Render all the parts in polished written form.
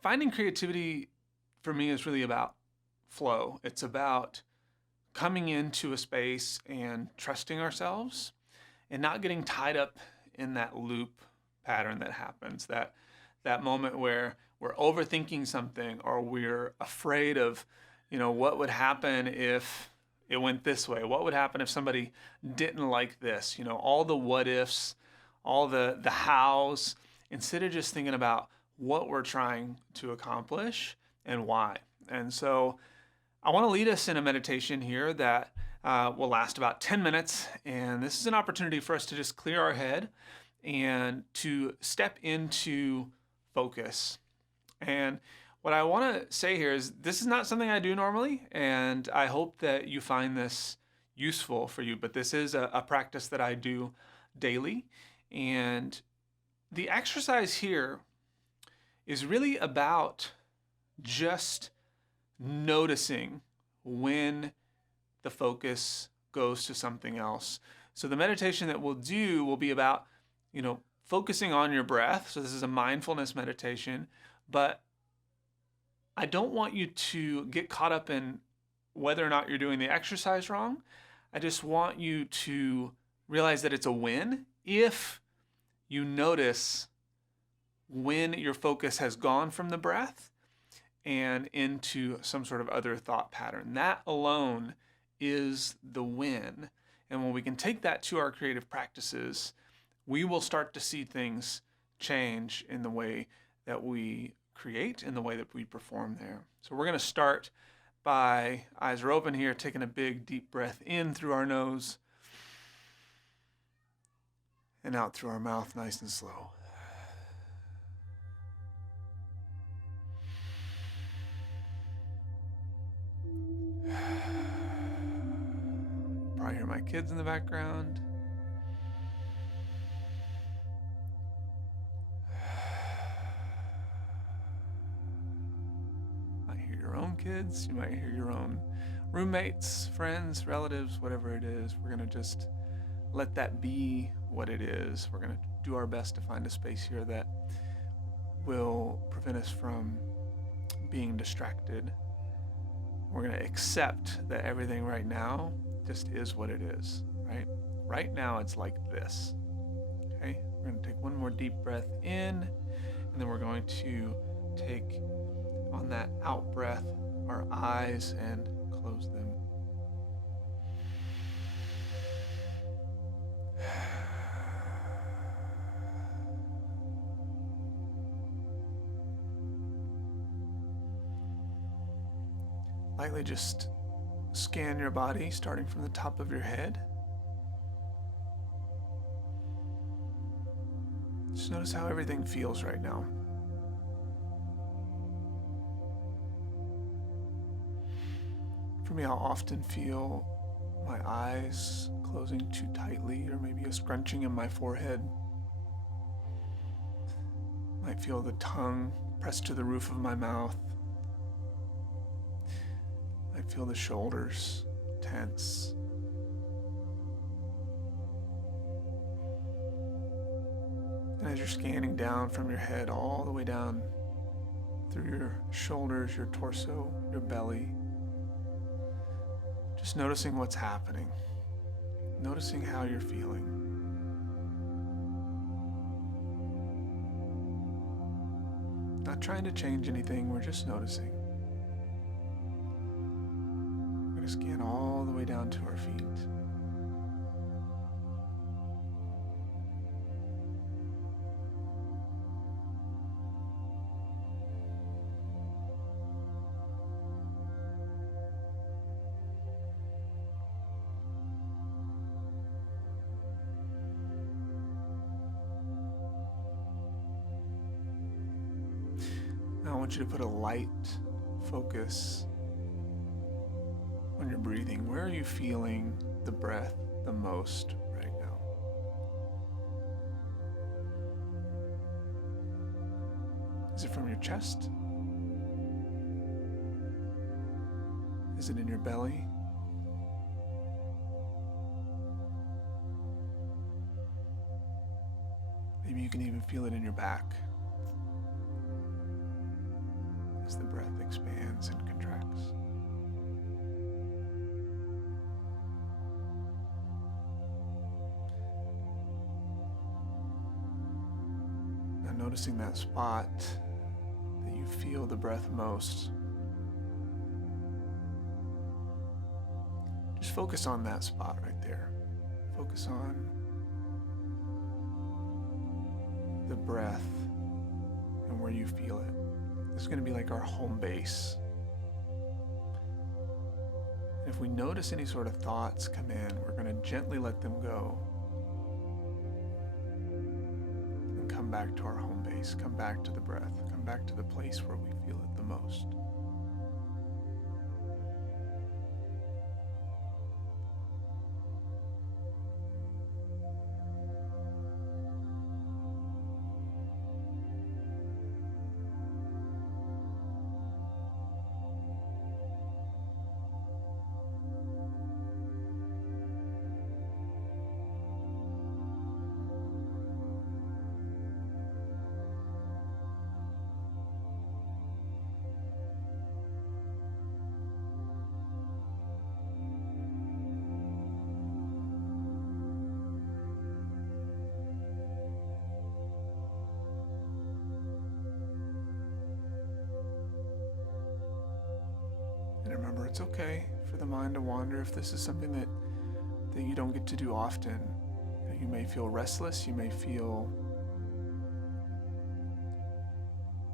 finding creativity for me is really about flow. It's about coming into a space and trusting ourselves and not getting tied up in that loop pattern that happens, that moment where we're overthinking something or we're afraid of, what would happen if it went this way? What would happen if somebody didn't like this? All the what ifs, all the hows, instead of just thinking about what we're trying to accomplish and why. And so I want to lead us in a meditation here that will last about 10 minutes. And this is an opportunity for us to just clear our head and to step into focus. And what I want to say here is this is not something I do normally, and I hope that you find this useful for you, but this is a practice that I do daily. And the exercise here is really about just noticing when the focus goes to something else. So the meditation that we'll do will be about, focusing on your breath. So this is a mindfulness meditation, but I don't want you to get caught up in whether or not you're doing the exercise wrong. I just want you to realize that it's a win if you notice when your focus has gone from the breath and into some sort of other thought pattern. That alone is the win. And when we can take that to our creative practices, we will start to see things change in the way that we create, in the way that we perform there. So we're going to start by eyes are open here, taking a big deep breath in through our nose and out through our mouth, nice and slow. Probably hear my kids in the background. Might hear your own kids. You might hear your own roommates, friends, relatives, whatever it is. We're going to just let that be what it is. We're going to do our best to find a space here that will prevent us from being distracted. We're going to accept that everything right now just is what it is, right? Right now it's like this, okay? We're going to take one more deep breath in, and then we're going to take on that out breath our eyes and close them. Lightly just scan your body, starting from the top of your head. Just notice how everything feels right now. For me, I'll often feel my eyes closing too tightly, or maybe a scrunching in my forehead. Might feel the tongue pressed to the roof of my mouth. I feel the shoulders tense. And as you're scanning down from your head all the way down through your shoulders, your torso, your belly, just noticing what's happening, noticing how you're feeling. Not trying to change anything, we're just noticing. Scan all the way down to our feet. Now I want you to put a light focus on your breathing. Where are you feeling the breath the most right now? Is it from your chest? Is it in your belly? Maybe you can even feel it in your back. expands and contracts. Now noticing that spot that you feel the breath most, just focus on that spot right there. Focus on the breath and where you feel it. This is going to be like our home base. And if we notice any sort of thoughts come in, we're going to gently let them go and come back to our home base, come back to the breath, come back to the place where we feel it the most. And remember, it's okay for the mind to wander if this is something that you don't get to do often. You may feel restless, you may feel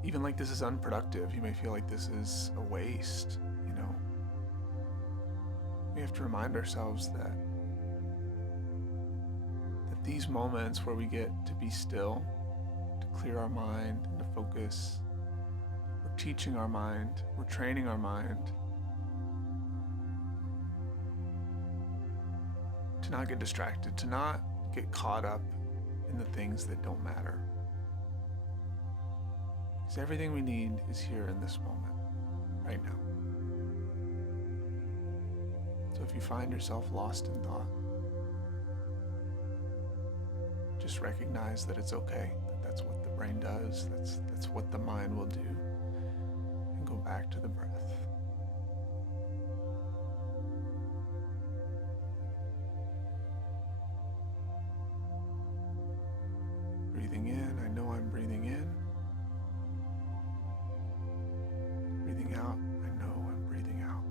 even like this is unproductive, you may feel like this is a waste, We have to remind ourselves that these moments where we get to be still, to clear our mind and to focus, we're teaching our mind, we're training our mind to not get distracted, to not get caught up in the things that don't matter. Because everything we need is here in this moment, right now. So if you find yourself lost in thought, just recognize that it's okay, that's what the brain does, that's what the mind will do, and go back to the breath. Breathing in, I know I'm breathing in. Breathing out, I know I'm breathing out.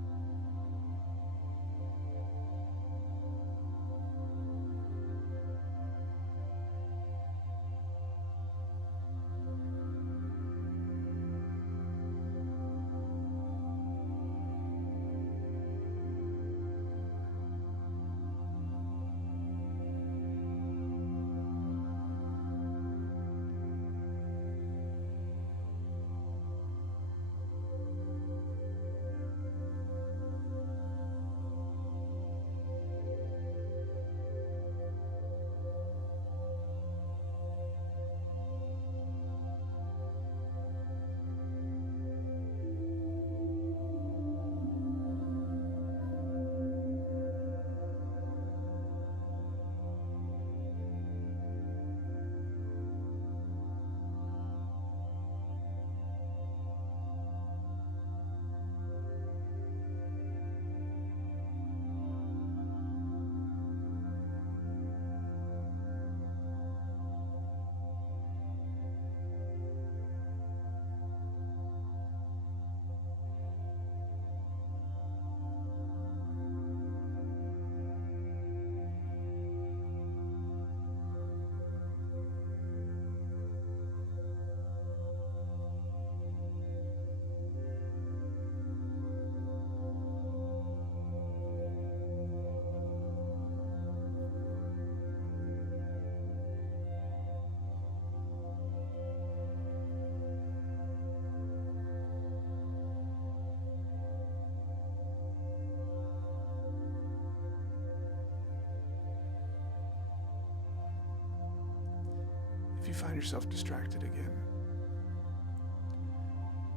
If you find yourself distracted again,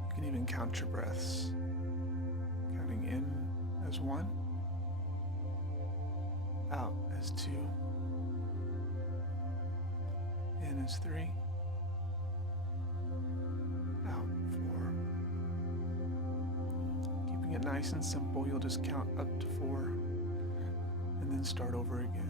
you can even count your breaths, counting in as 1, out as 2, in as 3, out 4, it nice and simple, you'll just count up to 4 and then start over again.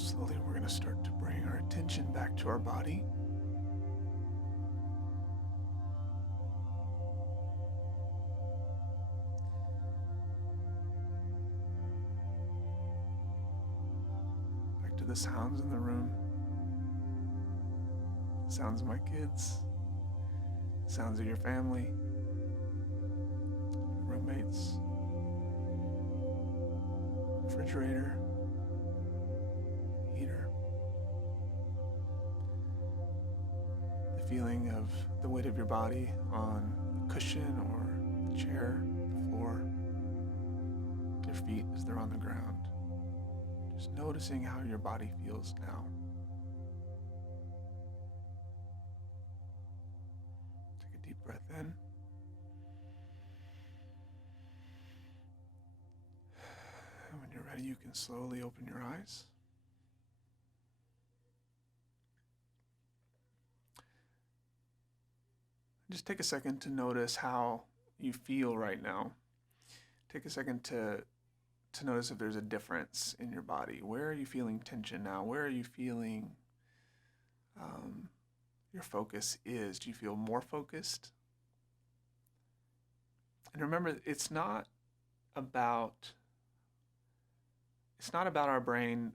Slowly, we're going to start to bring our attention back to our body. Back to the sounds in the room. The sounds of my kids. The sounds of your family. Roommates. Refrigerator. Heater. The feeling of the weight of your body on the cushion or the chair, the floor, your feet as they're on the ground. Just noticing how your body feels now. Take a deep breath in. And when you're ready, you can slowly open your eyes. Just take a second to notice how you feel right now. Take a second to notice if there's a difference in your body. Where are you feeling tension now? Where are you feeling your focus is? Do you feel more focused? And remember, it's not about our brain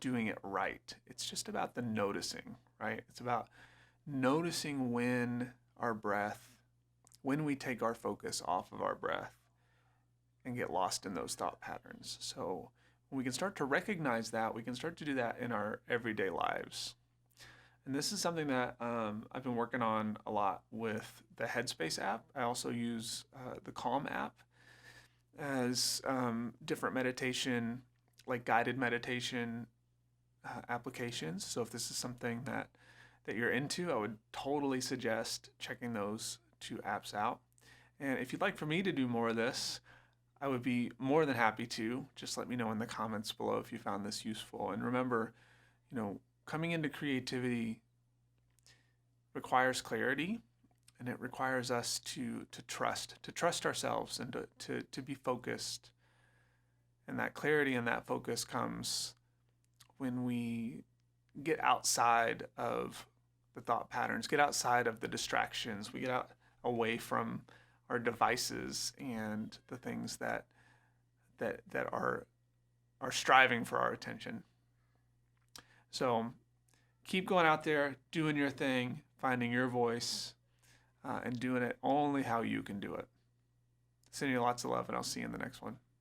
doing it right. It's just about the noticing, right? It's about noticing when we take our focus off of our breath and get lost in those thought patterns. So when we can start to recognize that, we can start to do that in our everyday lives. And this is something that I've been working on a lot with the Headspace app. I also use the Calm app as different meditation, like guided meditation applications. So if this is something that you're into, I would totally suggest checking those 2 apps out. And if you'd like for me to do more of this, I would be more than happy to. Just let me know in the comments below if you found this useful. And remember, coming into creativity requires clarity, and it requires us to trust ourselves and to be focused. And that clarity and that focus comes when we get outside of the thought patterns, get outside of the distractions, we get away from our devices and the things that are striving for our attention. So keep going out there, doing your thing, finding your voice, and doing it only how you can do it. Sending you lots of love, and I'll see you in the next one.